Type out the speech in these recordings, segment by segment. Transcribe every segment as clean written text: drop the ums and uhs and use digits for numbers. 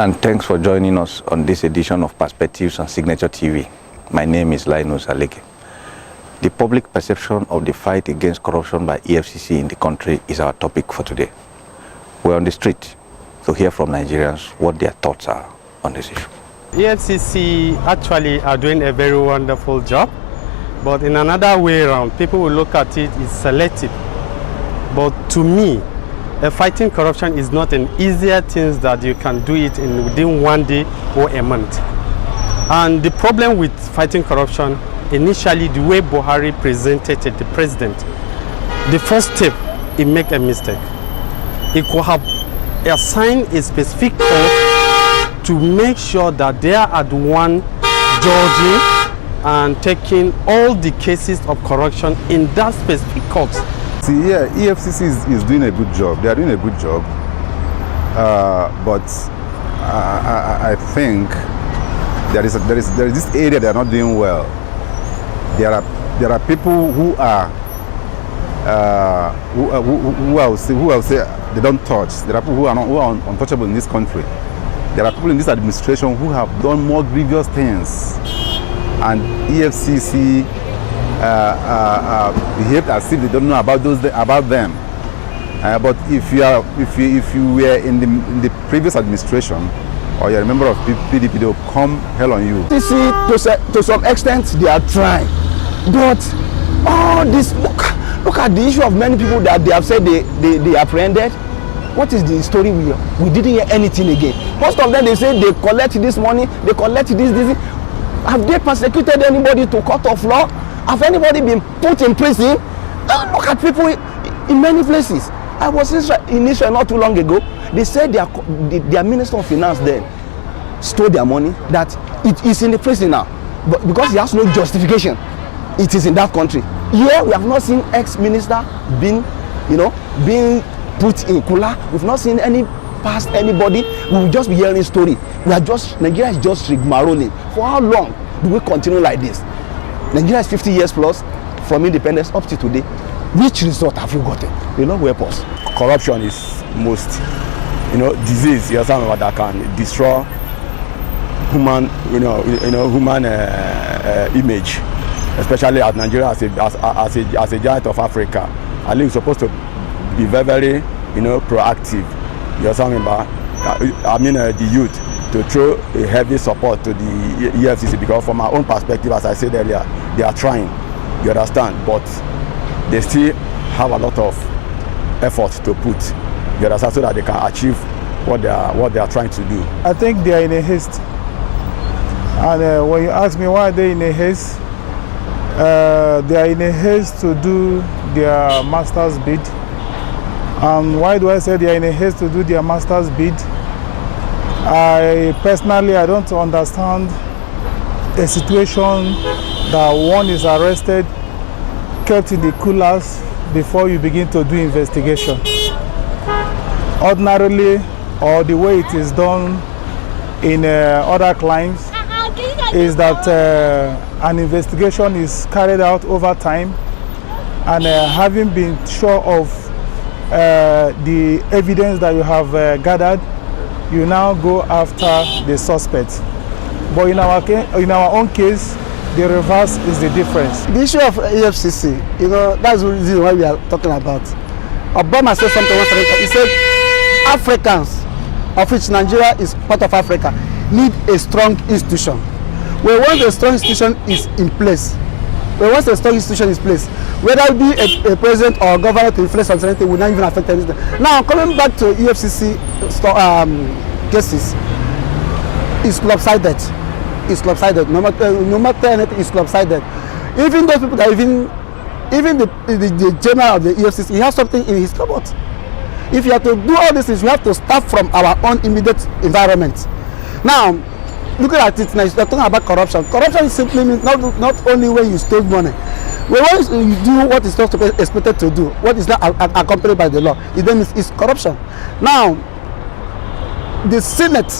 And thanks for joining us on this edition of Perspectives on Signature TV. My name is Linus Aleke. The public perception of the fight against corruption by EFCC in the country is our topic for today. We're on the street to hear from Nigerians what their thoughts are on this issue. EFCC actually are doing a very wonderful job, but in another way around, people will look at it as selective. But to me, fighting corruption is not an easier thing that you can do it within 1 day or a month. And the problem with fighting corruption, initially the way Buhari presented it, the president, the first step, he made a mistake. He could have assigned a specific court to make sure that they are the one judging and taking all the cases of corruption in that specific court. See, yeah, EFCC is doing a good job. They are doing a good job, but I think there is this area they are not doing well. There are people who I will say they don't touch. There are people who are untouchable in this country. There are people in this administration who have done more grievous things, and EFCC behaved as if they don't know about them. But if you were in the previous administration, or you're a member of PDP, they will come hell on you. To some extent, they are trying, but all this look at the issue of many people that they have said they apprehended. What is the story? We didn't hear anything again. Most of them, they say they collect this money, they collect this. Have they persecuted anybody to court of law? Have anybody been put in prison? Look at people in many places. I was in Israel not too long ago. They said their Minister of Finance then stole their money, that it is in the prison now. But because he has no justification, it is in that country. Here we have not seen ex-minister being put in Kula. We've not seen anybody. We will just be hearing story. Nigeria is just rigmaroling. For how long do we continue like this? Nigeria is 50 years plus from independence up to today. Which result have you gotten? Weapons. Corruption is most, disease. Something that can destroy human, human image, especially as Nigeria as a giant of Africa. I think it's supposed to be very, very, proactive. The youth to throw a heavy support to the EFCC, because from my own perspective, as I said earlier, they are trying, you understand, but they still have a lot of effort to put, you understand, so that they can achieve what they are trying to do. I think they are in a haste, and when you ask me why are they in a haste, they are in a haste to do their master's bid. And why do I say they are in a haste to do their master's bid? I don't understand a situation that one is arrested, kept in the coolers before you begin to do investigation. Ordinarily, or the way it is done in other crimes, is that an investigation is carried out over time, and having been sure of the evidence that you have gathered, you now go after the suspect. But in our own case, the reverse is the difference. The issue of EFCC, that's the reason why we are talking about. Obama said something once. He said Africans, of which Nigeria is part of Africa, need a strong institution. When once a strong institution is in place, whether it be a president or a governor to influence on something will not even affect anything. Now, coming back to EFCC cases, it's lopsided. It's lopsided. No matter anything, it's lopsided. Even those people that even the general of the EFCC, he has something in his cupboard. If you have to do all these things, we have to start from our own immediate environment. Now, looking at it now, you're talking about corruption. Corruption is simply not only when you steal money. When you do what is not expected to do, what is not accompanied by the law, it then is corruption. Now, the Senate,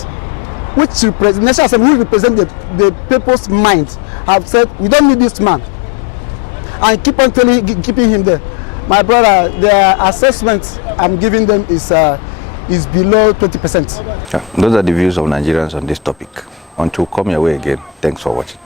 which represents the National Assembly, which represents the people's mind, have said we don't need this man, and keep on keeping him there. My brother, the assessment I'm giving them is is below 20%. Those are the views of Nigerians on this topic. Until we come your way again, thanks for watching.